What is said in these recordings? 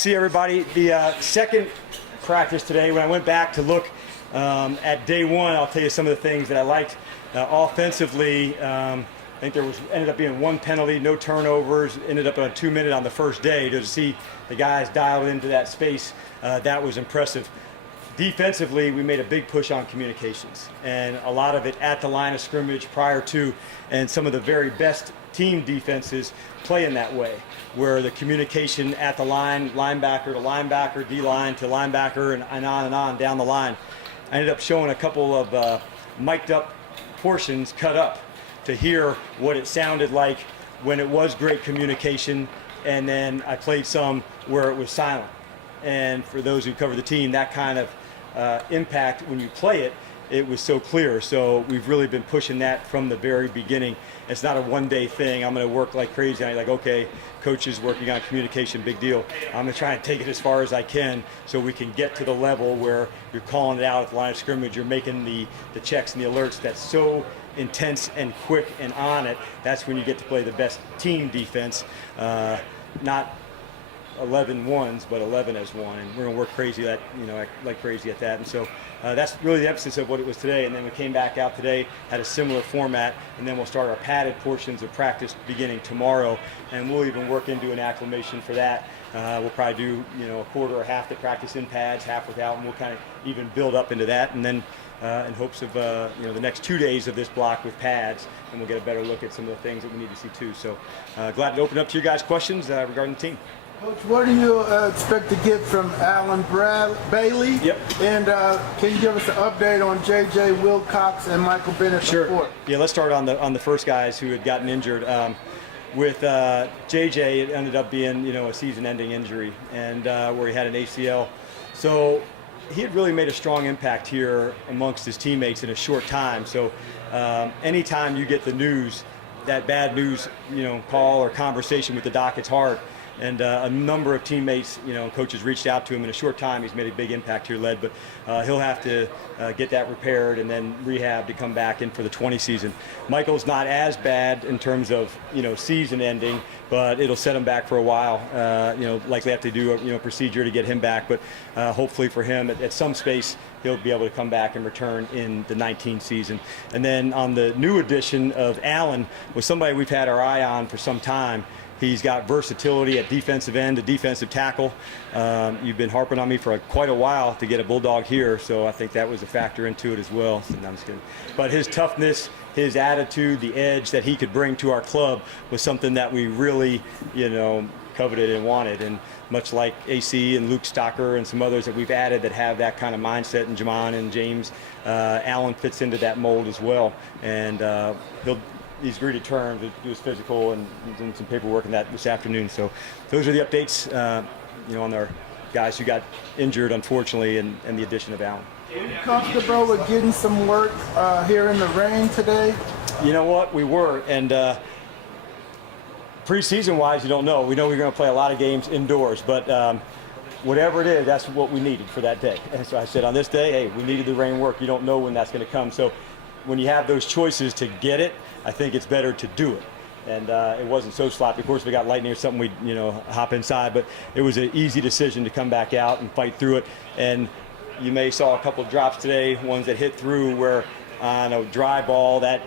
See everybody. The second practice today, when I went back to look at day one, I'll tell you some of the things that I liked offensively. I think ended up being one penalty, no turnovers, ended up on a 2-minute on the first day. To see the guys dialed into that space, that was impressive. Defensively, we made a big push on communications, and a lot of it at the line of scrimmage prior to, and some of the very best team defenses play in that way, where the communication at the line, linebacker to linebacker, D-line to linebacker, and on down the line. I ended up showing a couple of mic'd up portions cut up to hear what it sounded like when it was great communication, and then I played some where it was silent. And for those who cover the team, that kind of impact when you play it, it was so clear. So we've really been pushing that from the very beginning. It's not a one-day thing. I'm going to work like crazy. I'm like, okay, coach is working on communication, big deal. I'm going to try and take it as far as I can so we can get to the level where you're calling it out at the line of scrimmage. You're making the checks and the alerts that's so intense and quick and on it. That's when you get to play the best team defense. Not 11 ones, but 11 as one, and we're going to work crazy like crazy at that. And so that's really the emphasis of what it was today. And then we came back out today, had a similar format, and then we'll start our padded portions of practice beginning tomorrow, and we'll even work into an acclimation for that. We'll probably do a quarter or half the practice in pads, half without, and we'll kind of even build up into that. And then in hopes of the next 2 days of this block with pads, and we'll get a better look at some of the things that we need to see too. So glad to open up to your guys' questions regarding the team. Coach, what do you expect to get from Alan Bailey? Yep. And can you give us an update on J.J. Wilcox and Michael Bennett? Sure. Yeah, let's start on the first guys who had gotten injured. With J.J., it ended up being a season-ending injury, and where he had an ACL. So he had really made a strong impact here amongst his teammates in a short time. So anytime you get the news, that bad news, call or conversation with the doc, it's hard. And a number of teammates, coaches reached out to him in a short time. He's made a big impact here, Led, but he'll have to get that repaired and then rehab to come back in for the 20 season. Michael's not as bad in terms of, season ending, but it'll set him back for a while. Likely have to do a procedure to get him back, but hopefully for him at some space, he'll be able to come back and return in the 19 season. And then on the new addition of Allen, was somebody we've had our eye on for some time. He's got versatility at defensive end, a defensive tackle. You've been harping on me for quite a while to get a Bulldog here, so I think that was a factor into it as well. So, no, I'm just kidding. But his toughness, his attitude, the edge that he could bring to our club was something that we really, coveted and wanted. And much like AC and Luke Stocker and some others that we've added that have that kind of mindset, and Jamon and James, Allen fits into that mold as well. And he's agreed to term to do his physical and doing some paperwork in that this afternoon. So those are the updates, on our guys who got injured, unfortunately, and the addition of Allen. Were you comfortable with getting some work here in the rain today? You know what? We were. And preseason-wise, you don't know. We know we're going to play a lot of games indoors, but whatever it is, that's what we needed for that day. And so I said, on this day, hey, we needed the rain work. You don't know when that's going to come. So when you have those choices to get it, I think it's better to do it. And it wasn't so sloppy. Of course, we got lightning or something, we'd hop inside, but it was an easy decision to come back out and fight through it. And you may saw a couple of drops today, ones that hit through where on a dry ball that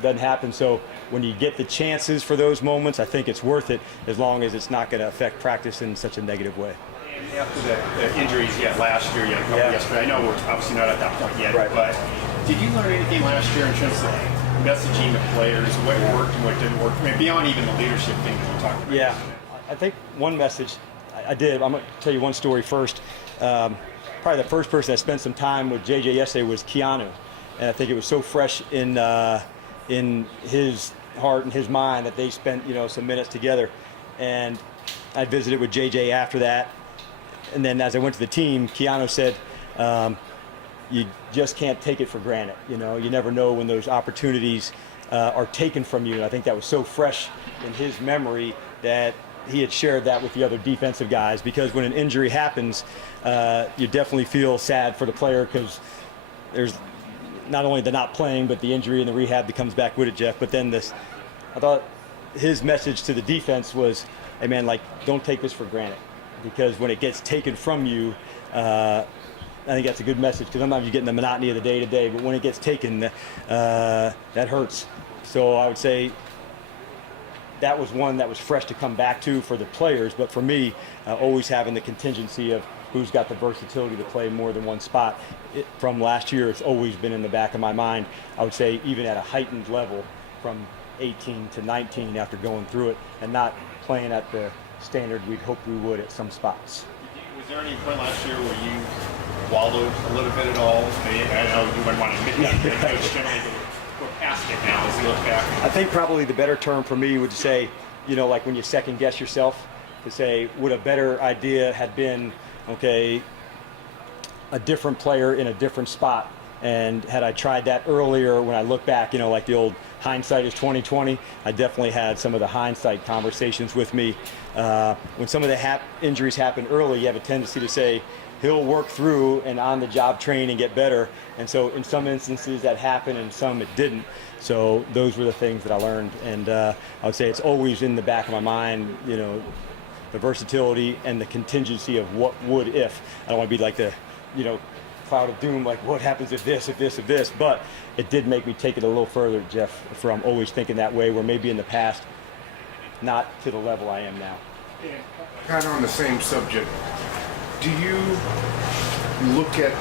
doesn't happen. So when you get the chances for those moments, I think it's worth it, as long as it's not going to affect practice in such a negative way. And after the injuries you had last year, you had a couple yesterday. I know we're obviously not at that point yet, right. But did you learn anything last year in terms of messaging the players, what worked and what didn't work? I mean, beyond even the leadership thing that you talked about. Yeah, I think one message I did. I'm going to tell you one story first. Probably the first person I spent some time with JJ yesterday was Keanu, and I think it was so fresh in his heart and his mind that they spent some minutes together. And I visited with JJ after that, and then as I went to the team, Keanu said, you just can't take it for granted. You never know when those opportunities are taken from you. And I think that was so fresh in his memory that he had shared that with the other defensive guys, because when an injury happens, you definitely feel sad for the player, because there's not only the not playing, but the injury and the rehab that comes back with it, Jeff. But then I thought his message to the defense was, hey man, don't take this for granted. because when it gets taken from you, I think that's a good message, because sometimes you get in the monotony of the day-to-day, but when it gets taken, that hurts. So I would say that was one that was fresh to come back to for the players, but for me, always having the contingency of who's got the versatility to play more than one spot. From last year, it's always been in the back of my mind. I would say even at a heightened level from 18 to 19 after going through it and not playing at the standard we'd hoped we would at some spots. Was there any point last year where you wallowed a little bit at all? I know you wouldn't want to admit that, but coach generally go past it now as you look back. I think probably the better term for me would say, like when you second guess yourself, to say, would a better idea had been, okay, a different player in a different spot, and had I tried that earlier when I look back, like the old hindsight is 20/20, I definitely had some of the hindsight conversations with me. When some of the injuries happen early, you have a tendency to say, he'll work through and on the job train and get better. And so in some instances that happened and some it didn't. So those were the things that I learned. And I would say it's always in the back of my mind, the versatility and the contingency of what would if. I don't want to be like the, cloud of doom, like what happens if this, if this, if this. But it did make me take it a little further, Jeff, from always thinking that way, where maybe in the past, not to the level I am now. Kind of on the same subject, do you look at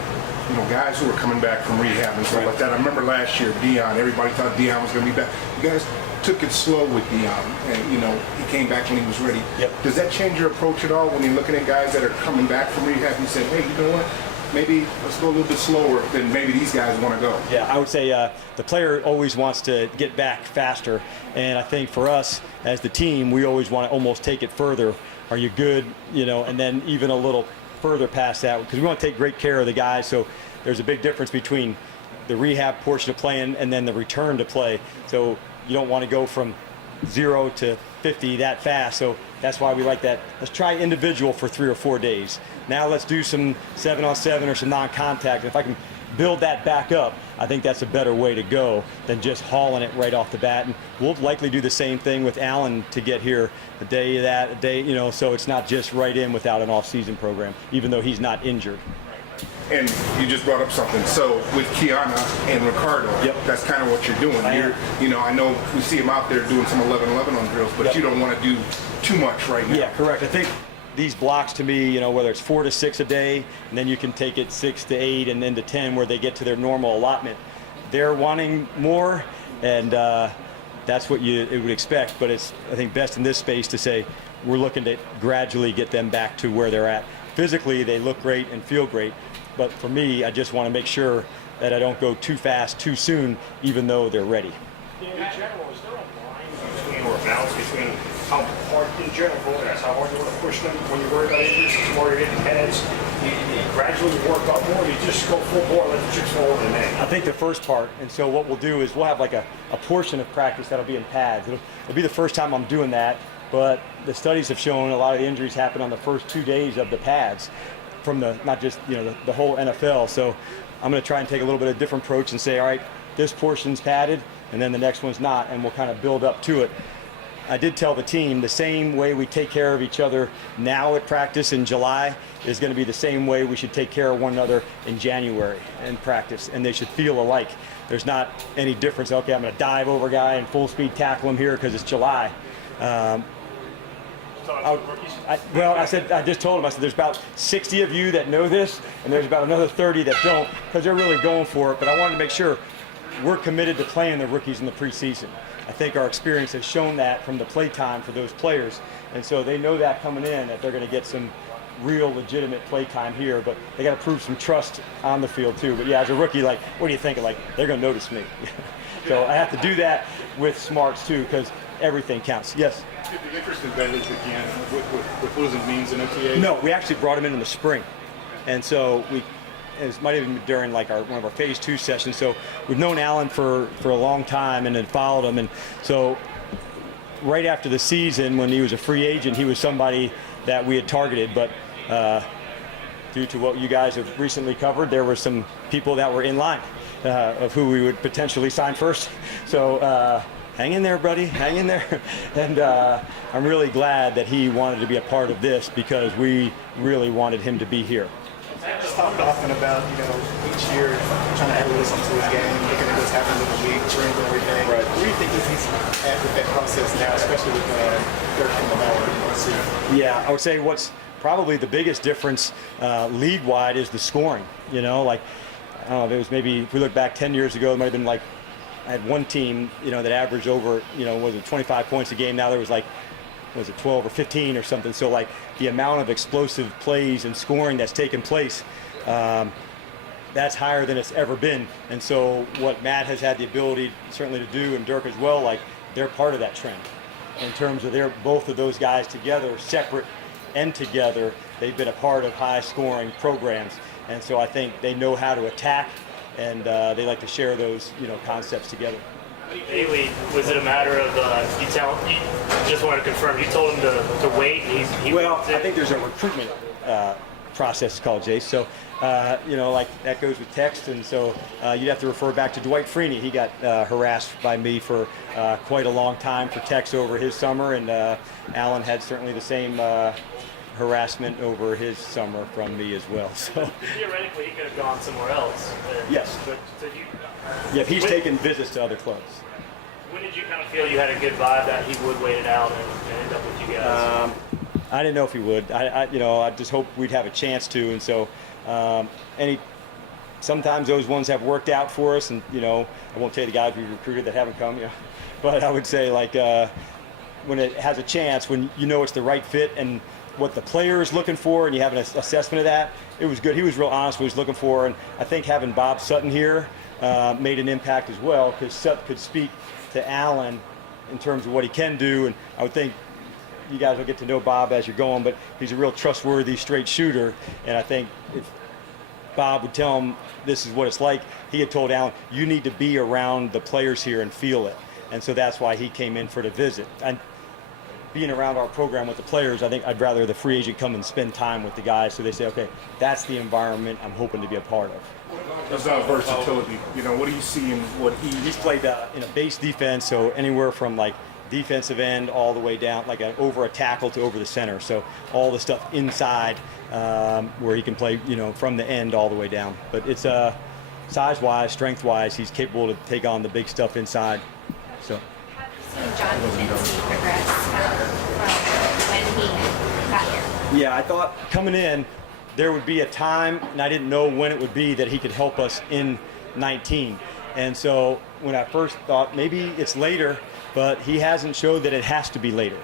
guys who are coming back from rehab and stuff like that? I remember last year, Dion, everybody thought Dion was going to be back. You guys took it slow with Dion, and he came back when he was ready. Yep. Does that change your approach at all when you're looking at guys that are coming back from rehab? You said, hey, you know what? Maybe let's go a little bit slower than maybe these guys want to go. Yeah, I would say the player always wants to get back faster, and I think for us as the team, we always want to almost take it further. Are you good? And then even a little further past that, because we want to take great care of the guys. So there's a big difference between the rehab portion of playing and then the return to play. So you don't want to go from 0 to 50 that fast. So that's why we like that. Let's try individual for 3 or 4 days. Now let's do some 7-on-7 or some non-contact. If I can build that back up, I think that's a better way to go than just hauling it right off the bat. And we'll likely do the same thing with Allen to get here a day, so it's not just right in without an off-season program, even though he's not injured. And you just brought up something. So with Kiana and Ricardo, Yep. that's kind of what you're doing. I know we see him out there doing some 11-11 on drills, but Yep. you don't want to do too much right now. Yeah, correct. I think these blocks to me, whether it's 4 to 6 a day, and then you can take it 6 to 8 and then to 10 where they get to their normal allotment. They're wanting more, and that's what you would expect. But it's, I think, best in this space to say we're looking to gradually get them back to where they're at. Physically, they look great and feel great. But for me, I just want to make sure that I don't go too fast, too soon, even though they're ready. In general, is there a line between, or a balance between how hard, in general, guys, how hard you want to push them when you're worried about injuries, the more you're hitting heads, you gradually work up more, you just go full bore, let the chips fall over the net? I think the first part, and so what we'll do is we'll have like a portion of practice that'll be in pads. It'll be the first time I'm doing that, but the studies have shown a lot of the injuries happen on the first 2 days of the pads from not just the whole NFL. So I'm going to try and take a little bit of a different approach and say, all right, this portion's padded and then the next one's not, and we'll kind of build up to it. I did tell the team the same way we take care of each other now at practice in July is going to be the same way we should take care of one another in January in practice, and they should feel alike. There's not any difference. Okay, I'm going to dive over a guy and full speed tackle him here because it's July. I just told him, I said, there's about 60 of you that know this, and there's about another 30 that don't, because they're really going for it. But I wanted to make sure we're committed to playing the rookies in the preseason. I think our experience has shown that from the play time for those players. And so they know that coming in, that they're going to get some real legitimate play time here, but they got to prove some trust on the field too. But yeah, as a rookie, like, what do you think? Like, they're going to notice me. So I have to do that with smarts too, because everything counts. Yes? The interest in Bailey began with losing Means in OTA? No, we actually brought him in the spring. And so it might have been during like one of our phase 2 sessions. So we've known Allen for a long time and had followed him. And so right after the season, when he was a free agent, he was somebody that we had targeted. But due to what you guys have recently covered, there were some people that were in line of who we would potentially sign first. So hang in there, buddy, hang in there. And I'm really glad that he wanted to be a part of this because we really wanted him to be here. Just talked often about, each year trying to add a little something to his game, looking at what's happening in the league, trends and everything. Right. What do you think he's at with that process now, especially with Dirk and Lamar? Yeah, I would say what's probably the biggest difference league-wide is the scoring. I don't know, there was maybe, if we look back 10 years ago, it might have been like, I had one team, that averaged over, was it 25 points a game? Now there was like, was it 12 or 15 or something? So like the amount of explosive plays and scoring that's taken place, that's higher than it's ever been. And so what Matt has had the ability certainly to do, and Dirk as well, like they're part of that trend. In terms of both of those guys together, separate and together, they've been a part of high scoring programs. And so I think they know how to attack, and they like to share those concepts together. Bailey, was it a matter of you just wanted to confirm, you told him to wait and he well, I think there's a recruitment process called, Jace. So, like that goes with text, and so you'd have to refer back to Dwight Freeney. He got harassed by me for quite a long time for text over his summer, and Alan had certainly the same harassment over his summer from me as well. So theoretically, he could have gone somewhere else. Yes. But yeah, he's taken visits to other clubs. When did you kind of feel you had a good vibe that he would wait it out and end up with you guys? I didn't know if he would. I just hoped we'd have a chance to, and so sometimes those ones have worked out for us, and I won't tell you the guys we recruited that haven't come, but I would say like when it has a chance, when it's the right fit and what the player is looking for, and you have an assessment of that, it was good. He was real honest what he was looking for, and I think having Bob Sutton here made an impact as well, because Sutton could speak to Alan in terms of what he can do, and I would think you guys will get to know Bob as you're going, but he's a real trustworthy, straight shooter, and I think if Bob would tell him this is what it's like, he had told Alan, you need to be around the players here and feel it, and so that's why he came in for the visit. And being around our program with the players, I think I'd rather the free agent come and spend time with the guys so they say, okay, that's the environment I'm hoping to be a part of. That's not versatility. What do you see in what He's played in a base defense, so anywhere from like defensive end all the way down, like over a tackle to over the center. So all the stuff inside where he can play, from the end all the way down. But it's size-wise, strength-wise, he's capable to take on the big stuff inside. So. Seen John Kinsey progress from when he got here? Yeah, I thought coming in there would be a time, and I didn't know when it would be, that he could help us in 19. And so when I first thought maybe it's later, but he hasn't showed that it has to be later,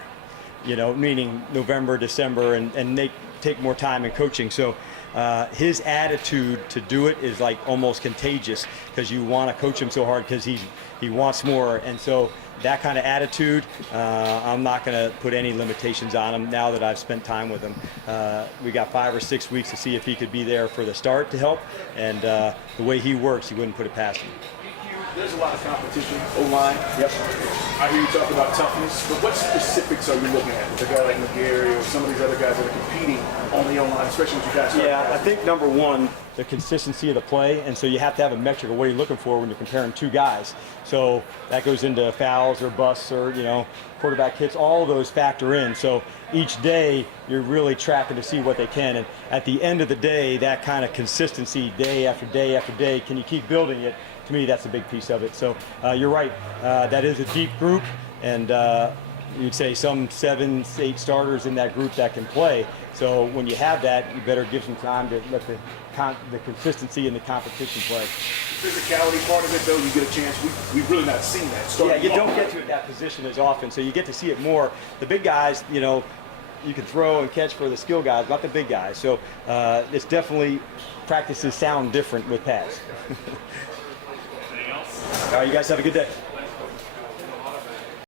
meaning November, December, and they take more time in coaching. So his attitude to do it is like almost contagious, because you want to coach him so hard because he wants more. And so that kind of attitude, I'm not going to put any limitations on him now that I've spent time with him. We got 5 or 6 weeks to see if he could be there for the start to help, and the way he works, he wouldn't put it past him. There's a lot of competition O-line. Yep. I hear you talk about toughness, but what specifics are you looking at with a guy like McGarry or some of these other guys that are competing on the O-line, especially with you guys? Yeah, I think number one, the consistency of the play, and so you have to have a metric of what you're looking for when you're comparing two guys. So that goes into fouls or busts or quarterback hits. All of those factor in. So each day you're really tracking to see what they can, and at the end of the day, that kind of consistency, day after day after day, can you keep building it? To me, that's a big piece of it. So you're right. That is a deep group, and you'd say some 7, 8 starters in that group that can play. So when you have that, you better give some time to let the consistency and the competition play. The physicality part of it, though, you get a chance. We've really not seen that. Yeah, you don't get to that position as often, so you get to see it more. The big guys, you can throw and catch for the skill guys, not the big guys. So it's definitely, practices sound different with pads. All right, you guys have a good day.